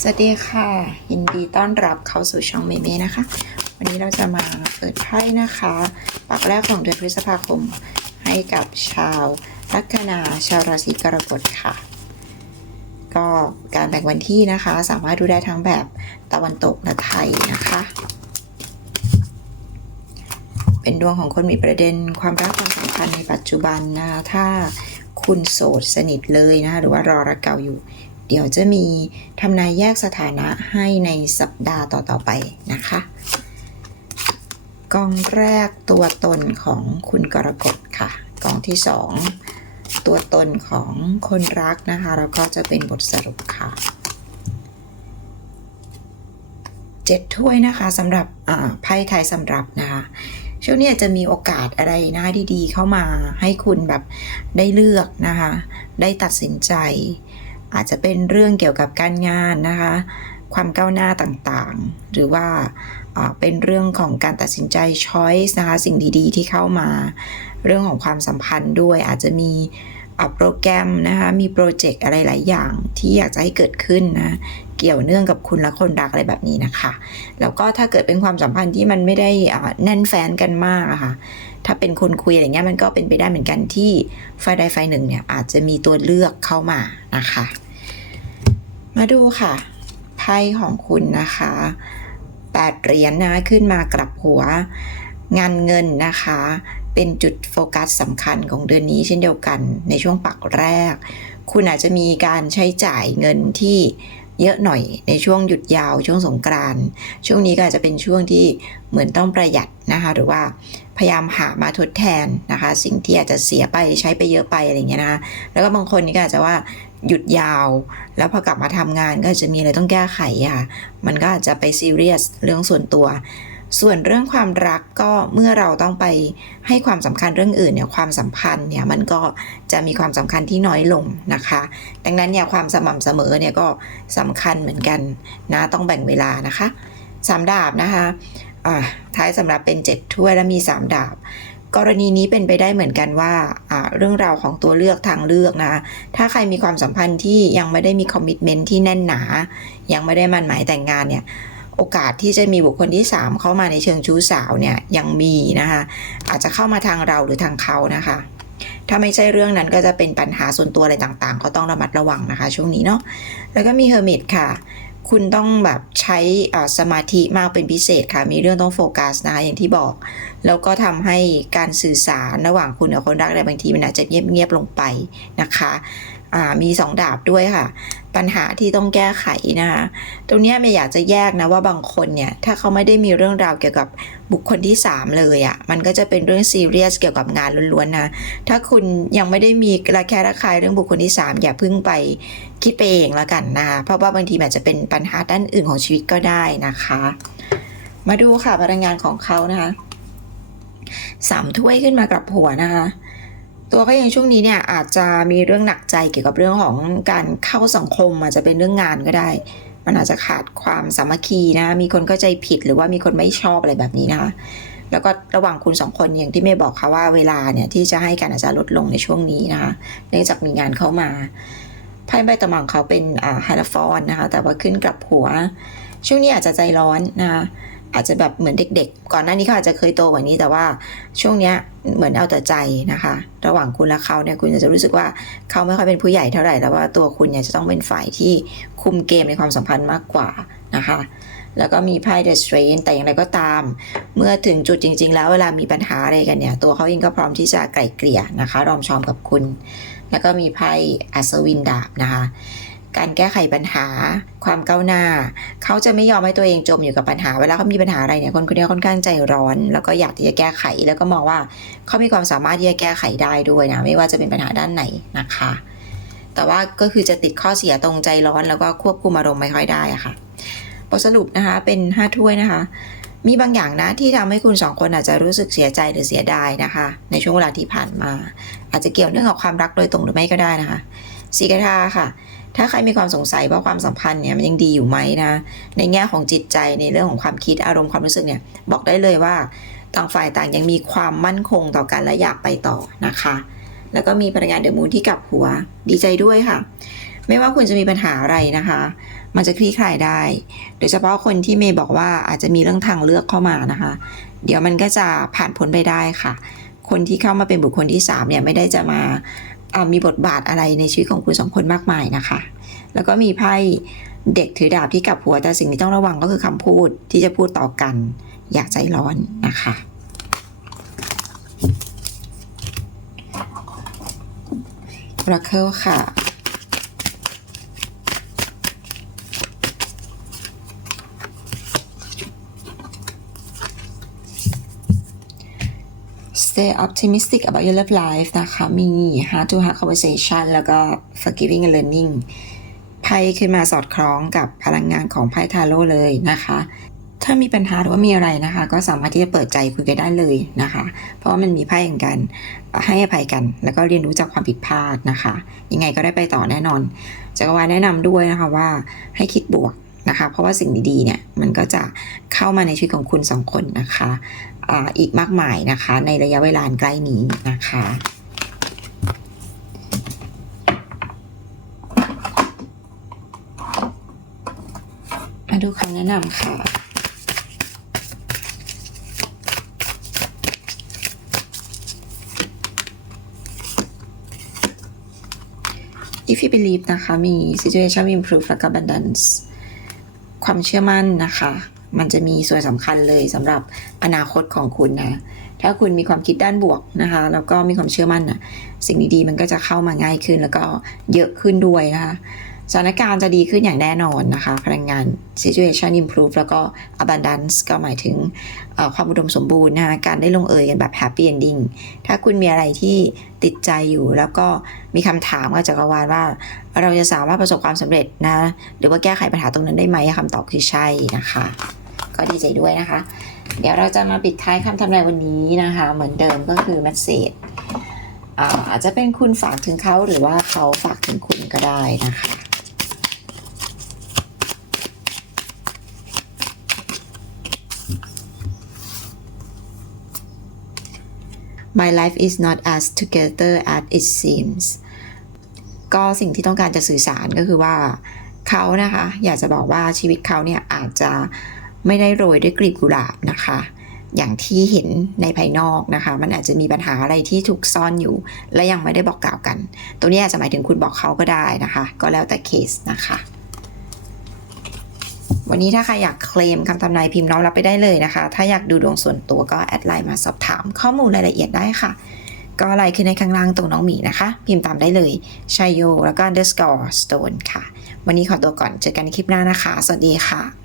สวัสดีค่ะ ยินดีต้อนรับเข้าสู่ช่องเมเมนะคะ วันนี้เราจะมาเปิดไพ่นะคะ ปักแรกของเดือนพฤษภาคมให้กับชาวลัคนาชาวราศีกรกฎค่ะ ก็การแบ่งวันที่นะคะ สามารถดูได้ทั้งแบบตะวันตกและไทยนะคะ เป็นดวงของคนมีประเด็นความรักความสัมพันธ์ในปัจจุบันนะคะถ้าคุณโสดสนิทเลยนะคะหรือว่ารอรักเก่าอยู่ เดี๋ยวจะมีทำนายแยกสถานะให้ในสัปดาห์ต่อๆไปนะคะ กองแรกตัวตนของคุณกรกฎค่ะ กองที่สองตัวตนของคนรักนะคะ แล้วก็จะเป็นบทสรุปค่ะเจ็ดถ้วยนะคะสำหรับไพ่ไทยสำหรับนะคะช่วงนี้จะมีโอกาสอะไรนะดีๆ เข้ามาให้คุณแบบได้เลือกนะคะ ได้ตัดสินใจ อาจจะเป็นเรื่องเกี่ยวกับการงานนะคะ ความก้าวหน้าต่างๆ หรือว่าเป็นเรื่องของการตัดสินใจ choice นะคะสิ่งดีๆ ที่เข้ามา เรื่องของความสัมพันธ์ด้วยอาจจะมีโปรแกรมนะคะมีโปรเจกต์อะไรหลายอย่างที่อยากจะให้เกิดขึ้นนะเกี่ยวเนื่องกับคุณและคนรักอะไรแบบนี้นะคะ แล้วก็ถ้าเกิดเป็นความสัมพันธ์ที่มันไม่ได้แน่นแฟนกันมากอะค่ะถ้าเป็นคนคุยอะไรเงี้ยมันก็เป็นไปได้เหมือนกันที่ฝ่ายใดฝ่ายหนึ่งเนี่ยอาจจะมีตัวเลือกเข้ามานะคะ มาดูค่ะ ไพ่ของคุณนะคะแปดเหรียญนะขึ้นมากลับหัว งานเงินนะคะ เป็นจุดโฟกัสสำคัญของเดือนนี้เช่นเดียวกันในช่วงปักแรก คุณอาจจะมีการใช้จ่ายเงินที่เยอะหน่อยในช่วงหยุดยาวช่วงสงกรานช่วงนี้ก็อาจจะเป็นช่วงที่เหมือนต้องประหยัดนะคะ หรือว่าพยายามหามาทดแทนนะคะ สิ่งที่อาจจะเสียไปใช้ไปเยอะไปอะไรเงี้ยนะคะแล้วก็บางคนนี่ก็อาจจะว่า หยุดยาว แล้วพอกลับมาทำงานก็จะมีอะไรต้องแก้ไขอะค่ะ มันก็อาจจะไปซีเรียสเรื่องส่วนตัว ส่วนเรื่องความรักก็เมื่อเราต้องไปให้ความสำคัญเรื่องอื่นเนี่ยความสัมพันธ์เนี่ยมันก็จะมีความสำคัญที่น้อยลงนะคะ ดังนั้นเนี่ยความสม่ำเสมอเนี่ยก็สำคัญเหมือนกันนะต้องแบ่งเวลานะคะสามดาบนะคะท้ายสำหรับเป็นเจ็ดถ้วยและมีสามดาบ กรณีนี้เป็นไปได้เหมือนกันว่าเรื่องราวของตัวเลือกทางเลือกนะ ถ้าใครมีความสัมพันธ์ที่ยังไม่ได้มีคอมมิชเมนท์ที่แน่นหนา ยังไม่ได้มั่นหมายแต่งงานเนี่ยโอกาสที่จะมีบุคคลที่ 3 เข้ามาในเชิงชู้สาวเนี่ยยังมีนะคะอาจจะเข้ามาทางเราหรือทางเขานะคะ ถ้าไม่ใช่เรื่องนั้นก็จะเป็นปัญหาส่วนตัวอะไรต่างๆ ก็ต้องระมัดระวังนะคะ ช่วงนี้เนาะแล้วก็มีเฮอร์มิตค่ะ คุณต้องแบบใช้สมาธิมากเป็นพิเศษค่ะ มีเรื่องต้องโฟกัสนะคะอย่างที่บอก แล้วก็ทำให้การสื่อสารระหว่างคุณกับคนรักอะไรบางทีมันอาจจะเงียบๆลงไปนะคะ มีสองดาบด้วยค่ะ ปัญหาที่ต้องแก้ไขนะคะตรงนี้ไม่อยากจะแยกนะว่าบางคนเนี่ยถ้าเขาไม่ได้มีเรื่องราวเกี่ยวกับบุคคลที่ 3 เลยอะ่ะมันก็จะเป็นเรื่องซีเรียสเกี่ยวกับงานล้วนๆนะถ้าคุณยังไม่ได้มีระแคะระคายเรื่องบุคคลที่ 3 อย่าพิ่งไปคิดไปเองละกันนะคะเพราะว่าบางทีอาจจะเป็นปัญหาด้านอื่นของชีวิตก็ได้นะคะ มาดูค่ะพลังงานของเขานะคะสามถ้วยขึ้นมากับหัวนะคะ ตัวเขาเองช่วงนี้เนี่ยอาจจะมีเรื่องหนักใจเกี่ยวกับเรื่องของการเข้าสังคม อาจจะเป็นเรื่องงานก็ได้ มันอาจจะขาดความสามัคคีนะ มีคนเข้าใจผิดหรือว่ามีคนไม่ชอบอะไรแบบนี้นะคะแล้วก็ระหว่างคุณสองคนอย่างที่เมย์บอกค่ะว่าเวลาเนี่ยที่จะให้กันอาจจะลดลงในช่วงนี้นะคะเนื่องจากมีงานเข้ามาไพ่ใบตะมังเขาเป็นอ่าไฮลฟอนนะคะแต่ว่าขึ้นกลับหัว ช่วงนี้อาจจะใจร้อนนะคะ อาจจะแบบเหมือนเด็ก ๆ ก่อนหน้านี้เขาอาจจะเคยโตกว่านี้แต่ว่าช่วงเนี้ยเหมือนเอาแต่ใจนะคะ ระหว่างคุณและเขาเนี่ยคุณจะรู้สึกว่าเขาไม่ค่อยเป็นผู้ใหญ่เท่าไหร่แต่ว่าตัวคุณเนี่ยจะต้องเป็นฝ่ายที่คุมเกมในความสัมพันธ์มากกว่านะคะแล้วก็มีไพ่ The Strain แต่อย่างไรก็ตาม เมื่อถึงจุดจริง ๆ แล้วเวลามีปัญหาอะไรกันเนี่ย ตัวเขาเองก็พร้อมที่จะไกล่เกลี่ยนะคะ รอมชอมกับคุณ แล้วก็มีไพ่อัศวินดาบนะคะ การแก้ไขปัญหา ความก้าวหน้า เขาจะไม่ยอมให้ตัวเองจมอยู่กับปัญหา เวลาเขามีปัญหาอะไรเนี่ยคนคนนี้ค่อนข้างใจร้อน แล้วก็อยากที่จะแก้ไข แล้วก็มองว่าเขามีความสามารถที่จะแก้ไขได้ด้วยนะ ไม่ว่าจะเป็นปัญหาด้านไหนนะคะ แต่ว่าก็คือจะติดข้อเสียตรงใจร้อน แล้วก็ควบคุมอารมณ์ไม่ค่อยได้อะค่ะ บทสรุปนะคะเป็นห้าถ้วยนะคะ มีบางอย่างนะที่ทำให้คุณสองคนอาจจะรู้สึกเสียใจหรือเสียดายนะคะ ในช่วงเวลาที่ผ่านมา อาจจะเกี่ยวเนื่องกับความรักโดยตรงหรือไม่ก็ได้นะคะสีกระทาค่ะ ถ้าใครมีความสงสัยว่าความสัมพันธ์เนี่ยมันยังดีอยู่ไหมนะ ในแง่ของจิตใจในเรื่องของความคิดอารมณ์ความรู้สึกเนี่ยบอกได้เลยว่าต่างฝ่ายต่างยังมีความมั่นคงต่อกันและอยากไปต่อนะคะ แล้วก็มีพลังงานเดอะมูนที่กลับหัวดีใจด้วยค่ะ ไม่ว่าคุณจะมีปัญหาอะไรนะคะ มันจะคลี่คลายได้ โดยเฉพาะคนที่เมย์บอกว่าอาจจะมีเรื่องทางเลือกเข้ามานะคะ เดี๋ยวมันก็จะผ่านพ้นไปได้ค่ะ คนที่เข้ามาเป็นบุคคลที่สามเนี่ยไม่ได้จะมา มีบทบาทอะไรในชีวิตของคุณสองคนมากมายนะคะ แล้วก็มีไพ่เด็กถือดาบที่กับหัวแต่สิ่งที่ต้องระวังก็คือคำพูดที่จะพูดต่อกัน อย่าใจร้อนนะคะราเคิลค่ะ Stay optimistic about your love life นะคะ มี heart to heart conversation แล้วก็ forgiving and learning ไพ่ขึ้นมาสอดคล้องกับพลังงานของไพ่ทาโร่เลยนะคะ ถ้ามีปัญหาหรือว่ามีอะไรนะคะ ก็สามารถที่จะเปิดใจคุยกันได้เลยนะคะ เพราะว่ามันมีไพ่แห่งการให้อภัยกัน แล้วก็เรียนรู้จากความผิดพลาดนะคะ ยังไงก็ได้ไปต่อแน่นอนจักรวาลแนะนำด้วยนะคะว่าให้คิดบวก นะคะ เพราะว่าสิ่งดีๆเนี่ยมันก็จะเข้ามาในชีวิตของคุณสองคนนะคะอีกมากมายนะคะ ในระยะเวลาใกล้นี้นะคะมาดูคำแนะนำค่ะ if you believe นะคะ มี situation improve แล้วก็ abundance ความเชื่อมั่นนะคะ มันจะมีส่วนสำคัญเลยสำหรับอนาคตของคุณนะ ถ้าคุณมีความคิดด้านบวกนะคะ แล้วก็มีความเชื่อมั่นนะสิ่งดีๆมันก็จะเข้ามาง่ายขึ้นแล้วก็เยอะขึ้นด้วยนะคะ สถานการณ์จะดีขึ้นอย่างแน่นอนนะคะ พลังงาน situation improve แล้วก็ abundance ก็หมายถึงความอุดมสมบูรณ์นะคะการได้ลงเอยกันแบบ happy ending ถ้าคุณมีอะไรที่ติดใจอยู่แล้วก็มีคำถามกับจักรวาลว่า เราจะสามารถประสบความสำเร็จนะ หรือว่าแก้ไขปัญหาตรงนั้นได้ไหมคำตอบคือใช่นะคะ ก็ดีใจด้วยนะคะ เดี๋ยวเราจะมาปิดท้ายคำทำนายวันนี้นะคะ เหมือนเดิมก็คือ message อาจจะเป็นคุณฝากถึงเขาหรือว่าเขาฝากถึงคุณก็ได้นะคะ My life is not as together as it seems ก็สิ่งที่ต้องการจะสื่อสารก็คือว่าเขานะคะ อยากจะบอกว่าชีวิตเขาเนี่ยอาจจะไม่ได้โรยด้วยกลีบกุหลาบนะคะ อย่างที่เห็นในภายนอกนะคะ มันอาจจะมีปัญหาอะไรที่ถูกซ่อนอยู่ และยังไม่ได้บอกกล่าวกันตรงนี้อาจจะหมายถึงคุณบอกเขาก็ได้นะคะ ก็แล้วแต่เคสนะคะ วันนี้ถ้าใครอยากเคลมคำทำนายพิมพ์น้องรับไปได้เลยนะคะ ถ้าอยากดูดวงส่วนตัวก็แอดไลน์มาสอบถามข้อมูลรายละเอียดได้ค่ะ ก็ไลน์ขึ้นในข้างล่างตรงน้องหมีนะคะ พิมพ์ตามได้เลยชัยโยแล้วก็ underscore stone ค่ะ วันนี้ขอตัวก่อนเจอกันในคลิปหน้านะคะ สวัสดีค่ะ